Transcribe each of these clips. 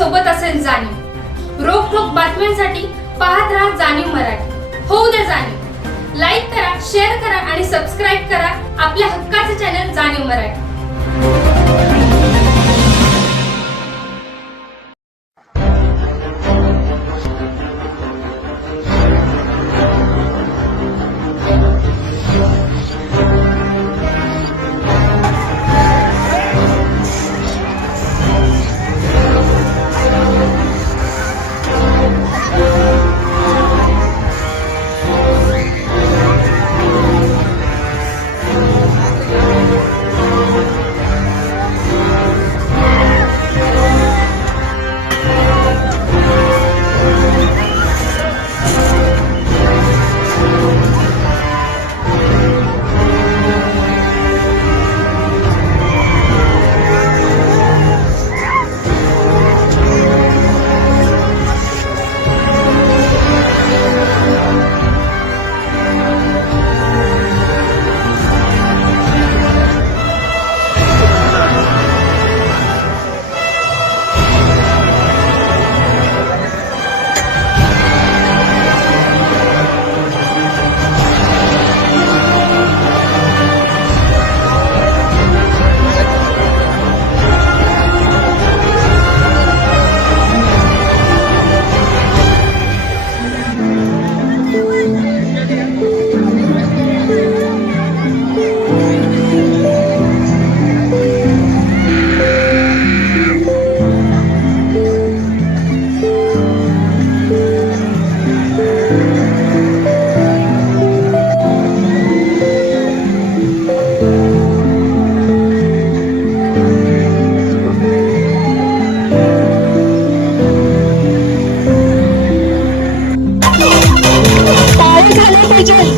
सोबत असेल जाणीव. रोखोक बातम्यांसाठी पाहत राहा जाणीव मराठी. होऊ द्या जाणीव. लाईक करा, शेअर करा आणि सबस्क्राईब करा आपल्या हक्काचे चॅनल जाणीव मराठी.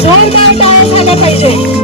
जोरदार टाळ्या झाल्या पाहिजे.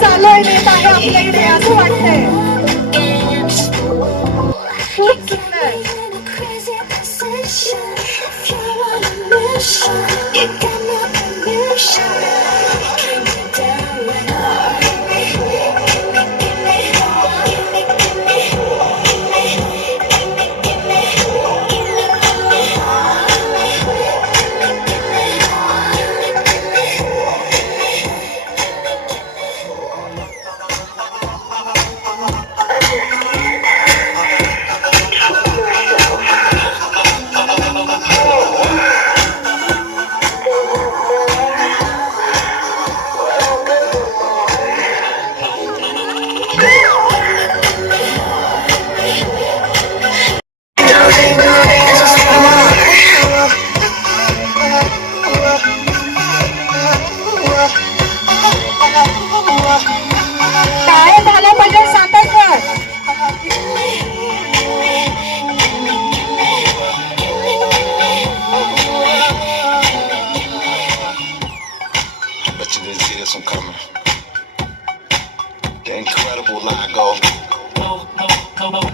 चालू आहे नेत आहे आपल्या इथे असं वाटतंय. खूप सुंदर.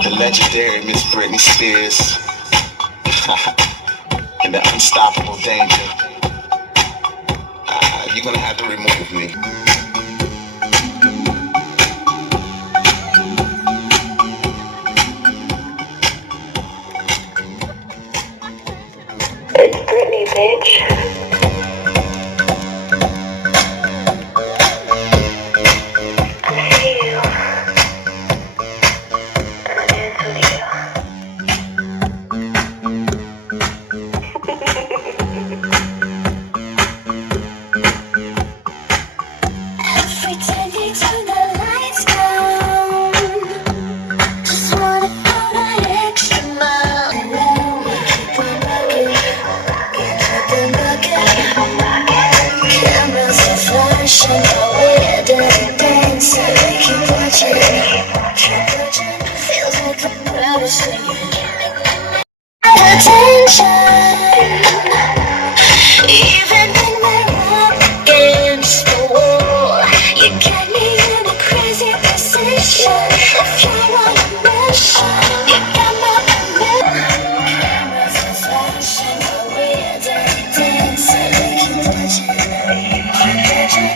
The legendary Miss Britney Spears and the unstoppable danger. You're gonna have to remove me. It's Britney, bitch. Even when we're up against the wall, you get me in a crazy position. If you're on a mission, you got my permission. Cameras are flashing, but we're dirty dancing. Keep watching, keep watching.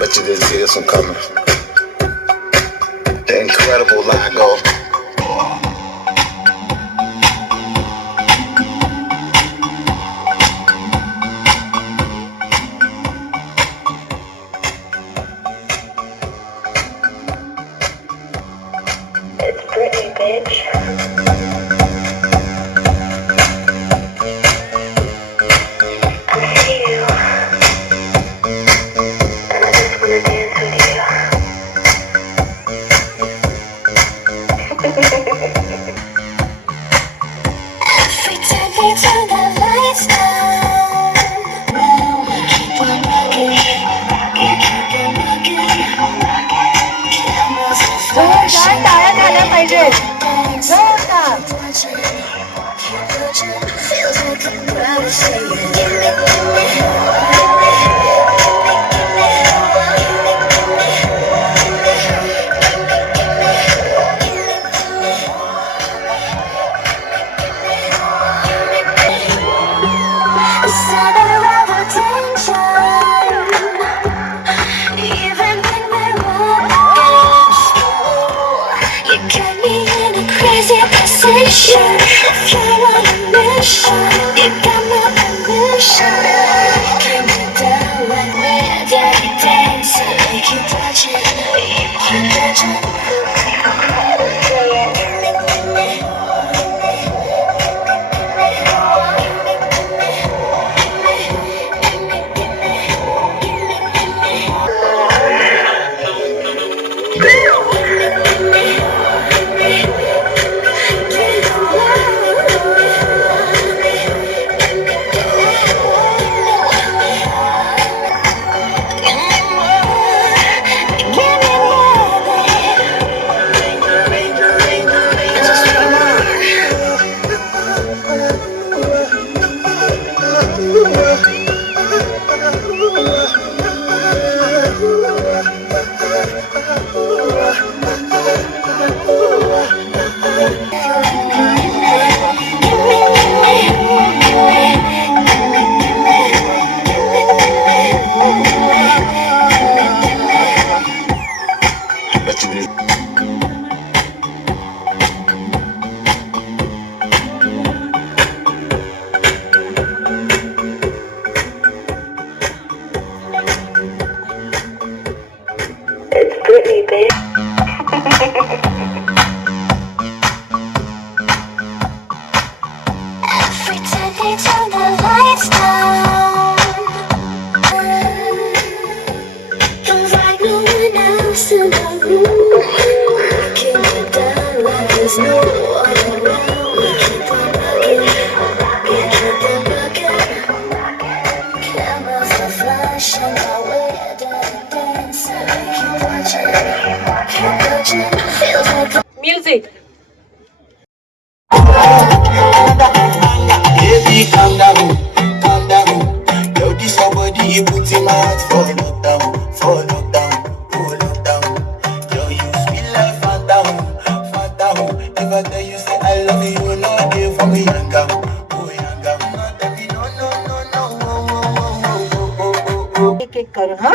Bet you didn't see this one coming. The incredible Lago. It's Britney, bitch. I see you, and I just wanna dance with you. Every time they turn the lights down, we keep on rocking, we keep on rocking. Cameras are flashing, टाळ्या झाल्या पाहिजेत. जोरदार. feels like a crowd is saying, give me. Center of attention, even when we're up against the wall, you get me in a crazy position. If you're on a mission, you got my permission. Can you down like we're dirty dancing? Keep watching, keep watching. Bet you didn't. It's Britney, babe. Every time they turn the lights down, feels like no one else in the room. Breaking it down like there's no one around. We keep on rocking, we keep on rocking. Cameras are flashing, while we're dancing. Keep watching, keep watching. Feels like Music. Baby, calm down, calm down. Yo, this somebody you put in my heart for lockdown, oh lockdown. Yo, you करून हा.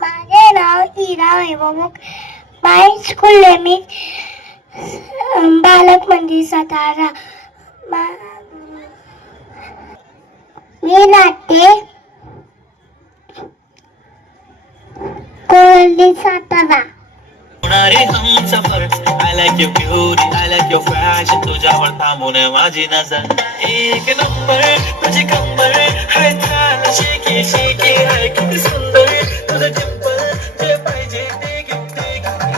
माझे नाव इरा वैभव. My school name is बालक मंदिर सातारा. मी नाट्य कोल्ली सातारा. होणारे हम सफर I like your beauty, I like your fashion. तुझ्यावर थांबून माझी नजर एक नंबर तुझी कंबर हाय छान शेकी शेकी हाय किती सुंदर तुझं टिंपल जे पाहिजे ते गिफ्ट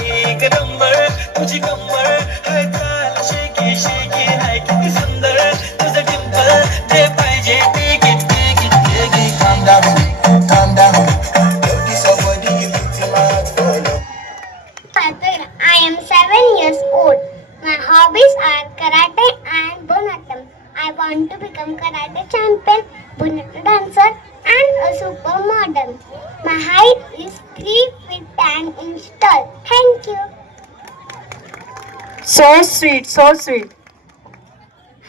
एक नंबर तुझी कंबर हाय छान शेकी शेकी हाय किती सुंदर तुझं टिंपल जे पाहिजे ते gift Calm down, calm down. Love is somebody you put your heart for love. I am 7 years old. My hobbies are karate and Bharatanatyam. I want to become karate champion, Bharatanatyam dancer, and a supermodel. My height is 3 feet 10 inches tall. Thank you. So sweet, so sweet.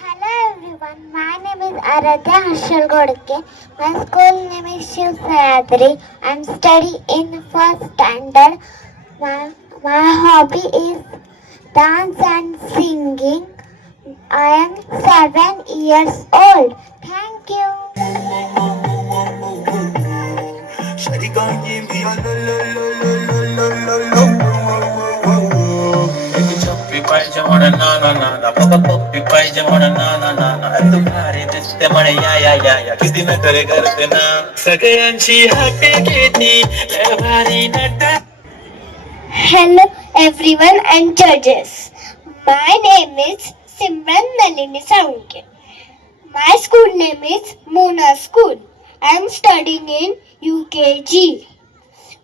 Hello everyone. My name is Aradhya Harshal Godke. My school name is Shiv Sayadri. I am studying in first standard. My hobby is dance and singing. I am 7 years old. Thank you. Shawty gon' give me a lo lo lo lo lo lo lo lo. एक चप्पी पाहिजे म्हणून ना ना ना ना बाबा पप्पी पाहिजे म्हणून ना ना ना ना तू भारी दिसते म्हणे या या या या किती न करे करते ना सगळ्यांची हाके घेती लय भारी नटा. Hello everyone and judges. My name is Simran Nalini Saunke. My school name is Mona School. I am studying in UKG.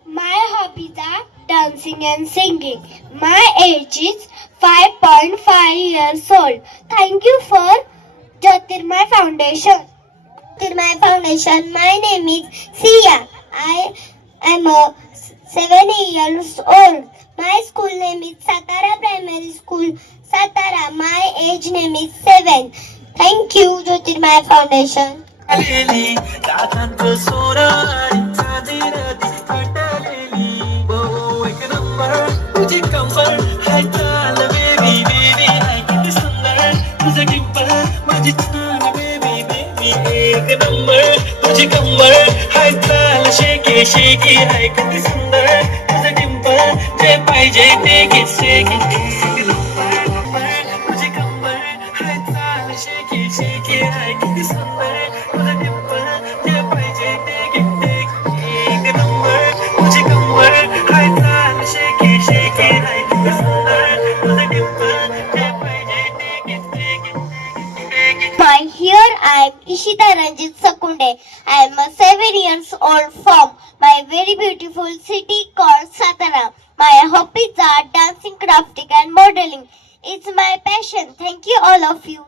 My hobbies are dancing and singing. My age is 5.5 years old. Thank you for Jyotirmay Foundation. Jyotirmay Foundation. My name is Sia. I am 7 years old. My school name is Satara Primary School, Satara. My age name is 7. Thank you, Jyotirmay Foundation. आलेली राधांचं सोनं आणि साधी राधी पटलेली हो एक number तुझी कंबर हाय चाल baby baby hi किती सुंदर तुझं टिंपल माझी छान बेबी बेबी एक नंबर तुझी कंबर हाय चाल शेकी शेकी हाय किती सुंदर तुझं टिंपल जे पाहिजे ते घे शेकी एक नंबर तुझी कंबर हाय चाल शेकी शेकी हाय किती सुंदर तुझं टिंपल जे पाहिजे ते घे एक नंबर तुझी कंबर हाय चाल शेकी शेकी हाय किती सुंदर तुझं टिंपल जे पाहिजे ते घे. My here I am Ishita Ranjit Sakunde. I am a 7 years old from my very beautiful city called Satara. My hobbies are dancing, crafting and modeling. It's my passion. Thank you all of you.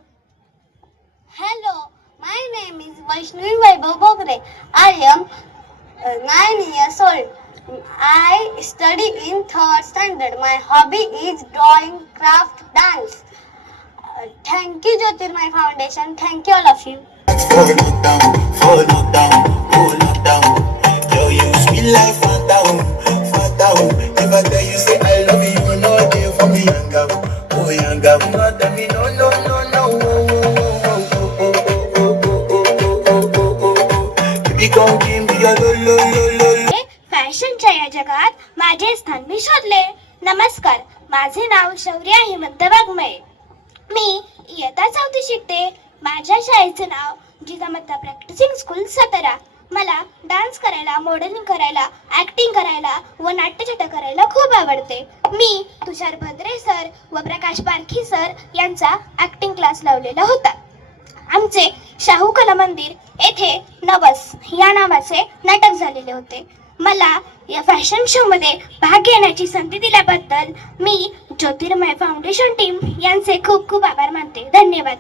Hello, my name is Vaishnavi Vaibhav Bogre. I am 9 years old. I study in 3rd standard. My hobby is drawing, craft, dance. Thank you, Jyotirmay Foundation. Thank you, all of you. Follow down, hold it down. Yo, you sweet life, phantom, phantom. If I tell you say I love you, you know they for me, young girl. Oh, young girl, no, tell me no, no, no, no. Oh, oh, oh, oh, oh, oh, oh, oh, oh, oh, oh, oh. Baby, come give me a lo, lo, lo, lo, lo. फॅशनच्या या जगात माझे स्थान मी शोधले. नमस्कार, माझे नाव शौर्या हेमंत वाघमये. मी इयत्ता 4थी शिकते. माझ्या शाळेचं नाव जिजामाता प्रॅक्टिसिंग स्कूल सातारा. मला डान्स करायला, मॉडेलिंग करायला, ऍक्टिंग करायला व नाट्यछटा करायला खूप आवडते. मी तुषार भद्रे सर व प्रकाश पारखी सर यांचा ऍक्टिंग क्लास लावलेला होता. आमचे शाहू कला मंदिर येथे नवस या नावाचे नाटक झालेले होते. मला या फॅशन शो मध्ये भाग घेण्याची संधी दिल्याबद्दल मी ज्योतिर्मय फाउंडेशन टीम यांचे खूप खूप आभार मानते. धन्यवाद.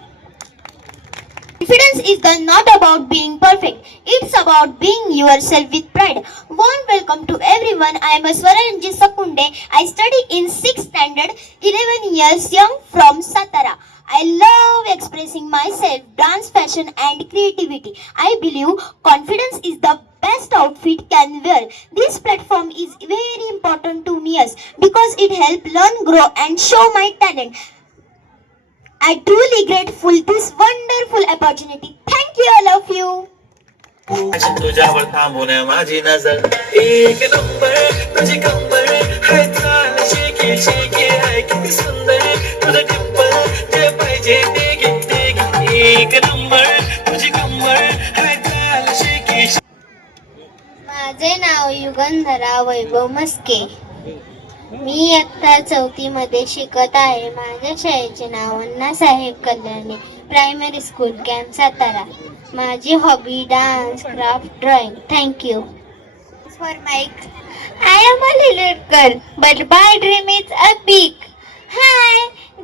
Confidence is not about being perfect. It's about being yourself with pride. Warm welcome to everyone. I am Swaranjit Sakunde. I study in 6th standard, 11 years young from Satara. I love expressing myself, dance, fashion and creativity. I believe confidence is the best best outfit can wear. This platform is very important to me because it helps learn, grow and show my talent. I truly grateful this wonderful opportunity. Thank you, all of you. तुझ्यावर थांबून माझी नजर एक number तुझी कंबर हाय चाल shaky shaky हाय किती सुंदर तुझं टिप्पल जे पाहिजे ते घे एक नंबर तुझी कंबर हाय चाल शेकी माझे नाव युगंधरा वैभव मस्के. मी इयत्ता 4थी मध्ये शिकत आहे. माझ्या शाळेचे नाव Annasaheb Kalyani primary school camp Satara. माझी hobby dance, craft, drawing. Thank you for mic. I am a little girl but my dream is a big. Hi,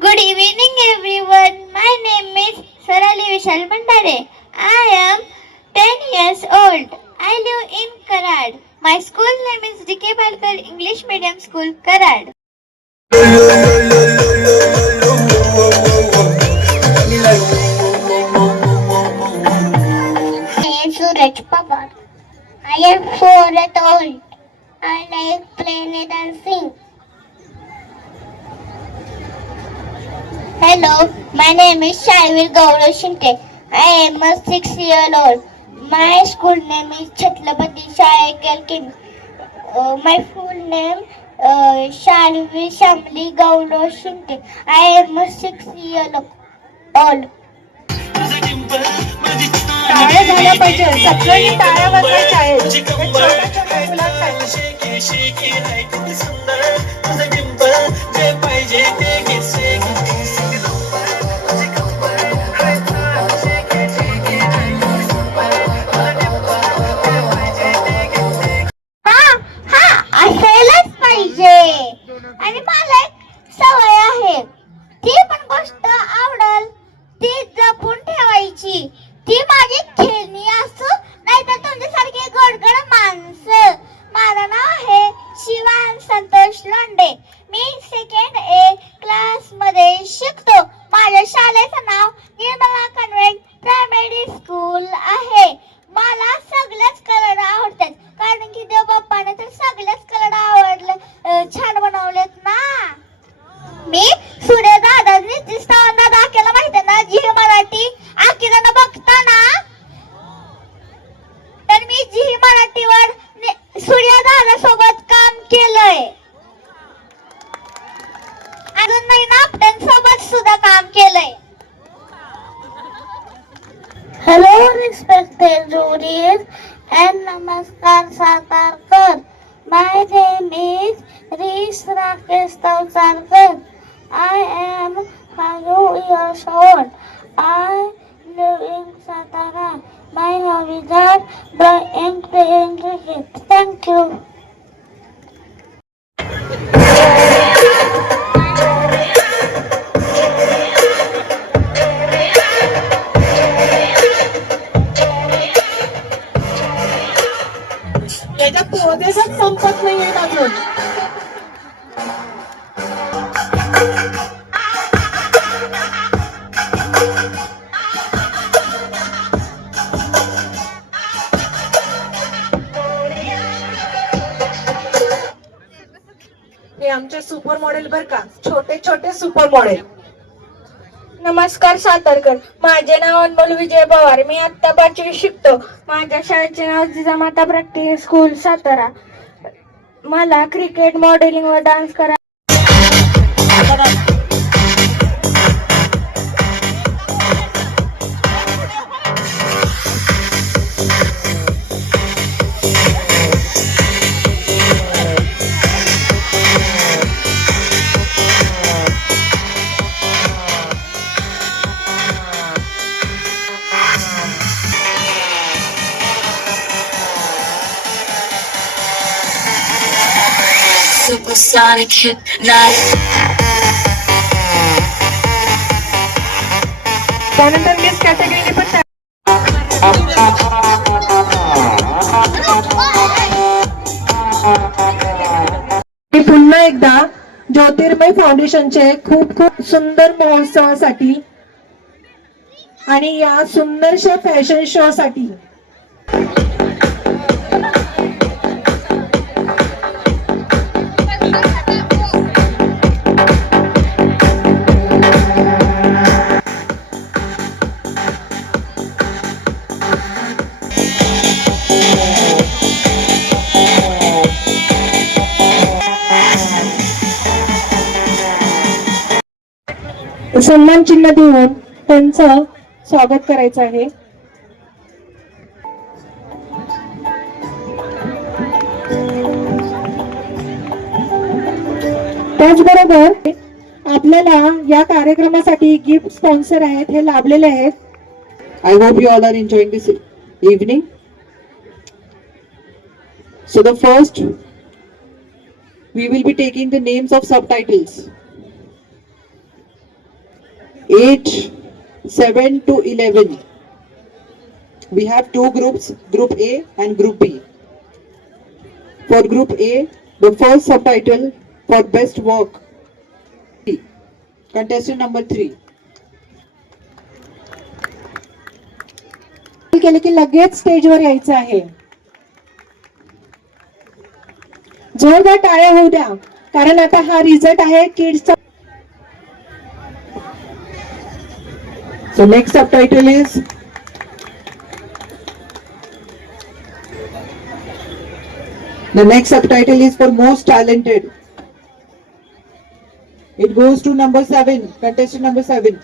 good evening everyone. My name is Sarali Vishal Mandare. I am 10 years old. I live in Karad. My school name is D.K. Balkar English Medium School, Karad. I am Suraj Pawar. I am 4 years old. I like playing and dancing. Hello, my name is Shaivir Gaurav Shinte. I am a 6-year-old. My school name is Chhatrapati Shivaji King. My full name Shaivir Shamli Gaurav Shinte. I am a 6-year-old. टाळ्या झाल्या पाहिजे. सगळ्यांनी टाळ्या वाजवायच्या आहेत. तुझी हे कंबर छोट्या हाय मुलांसाठी. चाल शेकी शेकी हाय किती सुंदर तुझं टिप्पल जे पाहिजे ते घे एक नंबर तुझी कंबर हाय चाल शेकी शेकी हाय किती सुंदर तुझं टिप्पल जे पाहिजे ते घे हा असायलाच पाहिजे. आणि मला एक सवय आहे, ती पण गोष्ट आवडल ती जपून ठेवायची. ती माझी खेळणी असो नाहीतर तुमच्यासारखी गोडगड माणसं. माझं नाव आहे शिवान संतोष लोंढे. मी 2nd A क्लास मध्ये शिकतो. माझ्या शाळेचं नाव निर्मला कन्व्हेंट प्रायमरी स्कूल आहे. मला सगळेच कलर आवडतात कारण की देव बाप्पाने तर सगळेच कलर आवडले छान बनवलेत ना. मी सूर्य दादानी दिसताना दाखवलं माहिती ना, जी मराठी आखीदाना बघताना तर मी जी मराठीवर सूर्य दादा सोबत काम केलंय. अजून नाही ना सोबत सुद्धा काम केलंय. हॅलो रिस्पेक्टेड juries and नमस्कार Satarkar. My name is Rish Rakesh Tavsarkar. I am 5 years old. I live in Satara. My hobbies are drawing, playing cricket. Thank you. त्याच्या पोदेच संपत नाहीये अजून. हे आमचे सुपर मॉडेल बर का, छोटे छोटे सुपर मॉडेल. नमस्कार सातारकर. माझे नाव अनमोल विजय पवार. मी आत्ता 5वी शिकतो. माझ्या शाळेचे नाव जिजामाता प्रॅक्टिस स्कूल सातारा. मला क्रिकेट, मॉडेलिंग व डान्स करा. Supersonic hypnotic. त्यानंतर मिस कॅटेगरीने पण पुन्हा एकदा ज्योतिर्मय फाउंडेशनचे खूप खूप सुंदर महोत्सवासाठी आणि या सुंदरशा फॅशन शो साठी सन्मान चिन्ह देऊन त्यांचं स्वागत करायचं आहे. त्याचबरोबर आपल्याला या कार्यक्रमासाठी गिफ्ट स्पॉन्सर आहेत, हे लाभलेले आहेत. I hope you all are enjoying this evening. So the first, we will be taking the names of subtitles. 8, 7 to 11. We have two groups, Group A and Group B. For Group A, the first subtitle for best work. Contestant number 3. केले की लगेच स्टेजवर यायचं आहे. जोरदार टाळ्या होऊ द्या, कारण आता हा रिझल्ट आहे किड्सचा. So next subtitle is for most talented. It goes to number 7, contestant number 7.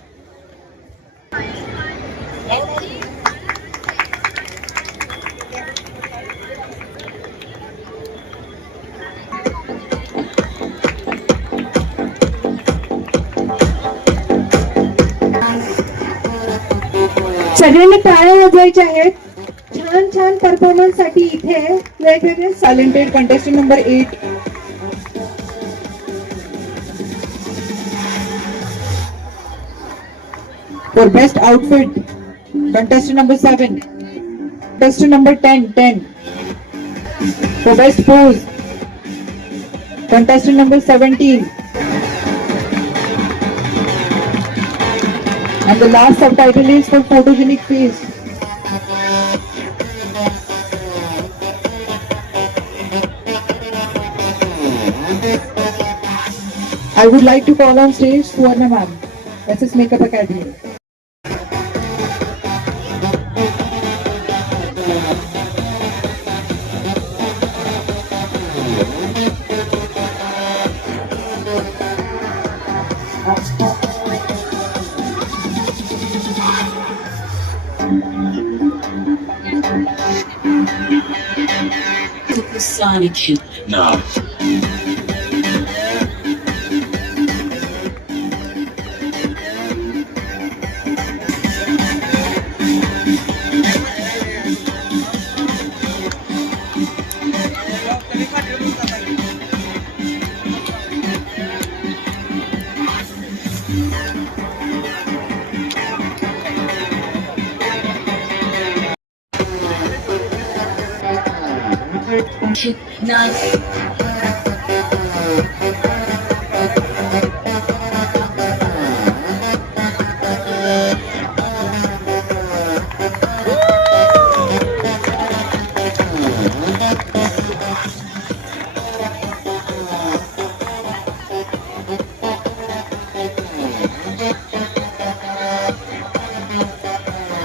सगळ्यांनी टाळ्या वाजवायच्या आहेत. छान छान परफॉर्मन्स साठी इथे वेगवेगळे Talented contestant number 8. For best outfit, contestant number 7. Contestant number 10. For best pose, contestant number 17. And the last subtitle is for photogenic face. I would like to call on stage Suvarna ma'am, SS Makeup Academy. Nah.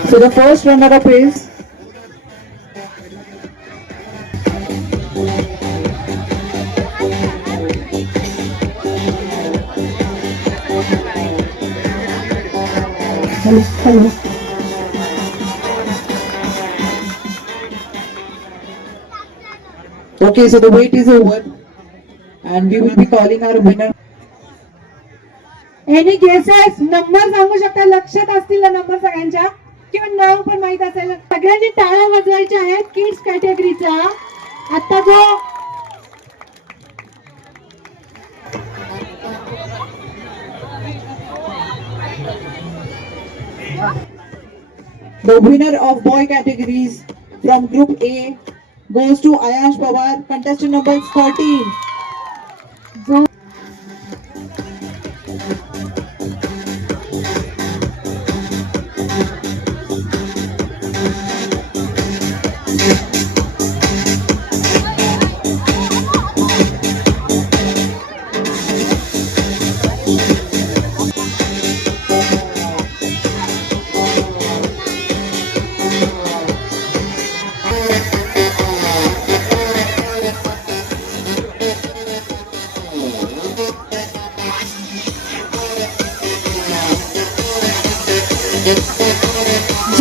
So the first runner-up is Hello. okay, so the wait is over and we will be calling our winner. Any guesses number सांगू शकता? लक्षात असतील ना number सगळ्यांच्या, किंवा नाव पण माहित असेल? सगळ्यांनी टाळ्या वाजवायच्या आहेत किड्स कॅटेगरीचा. आता जो The winner of boy categories from Group A goes to Ayash Pawar, contestant number 13.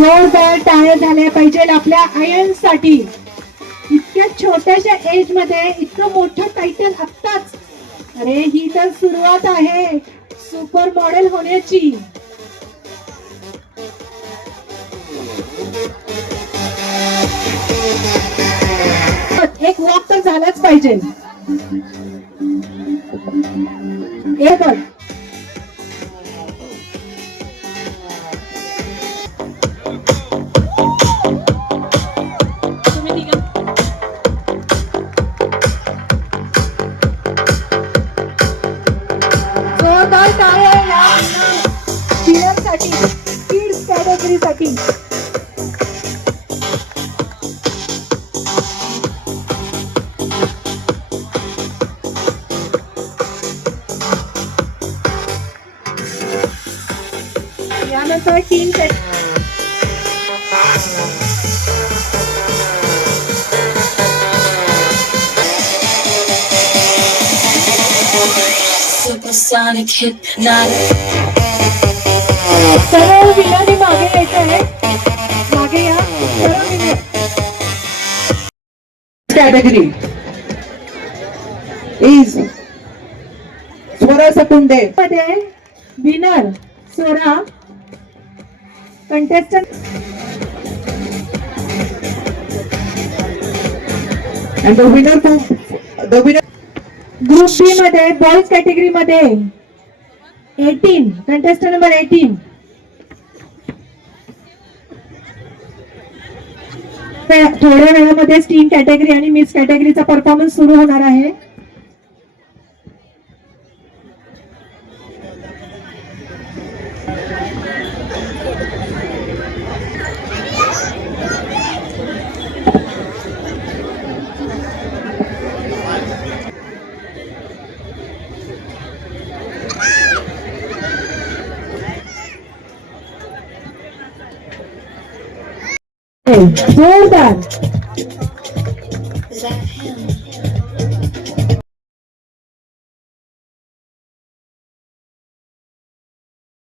जोरदार टाळ्या झाल्या पाहिजे आपल्या आयन्ससाठी. इतक्या छोट्याशा एज मध्ये इतकं मोठं टायटल आत्ताच. अरे ही तर सुरुवात आहे सुपर मॉडेल होण्याची. एक वॉक तर झालाच पाहिजे. हे बघ जोरदार टाळ्या या चिल्ड्रनसाठी, किड्स कॅटेगरीसाठी. यानंतर टीम Supersonic hypnotic. सर्व विनोदी मागे यायचे आहे. मागे या सर्व विनोदी. Category is Swara Sapunde. मध्ये winner Swara contestant And the winner group B मध्ये बॉईज कॅटेगरी मध्ये 18 कंटेस्टंट नंबर 18. थोड्या वेळामध्ये टीम कॅटेगरी आणि मिस कॅटेगरीचा परफॉर्मन्स सुरू होणार आहे. जोरदार. Is that him?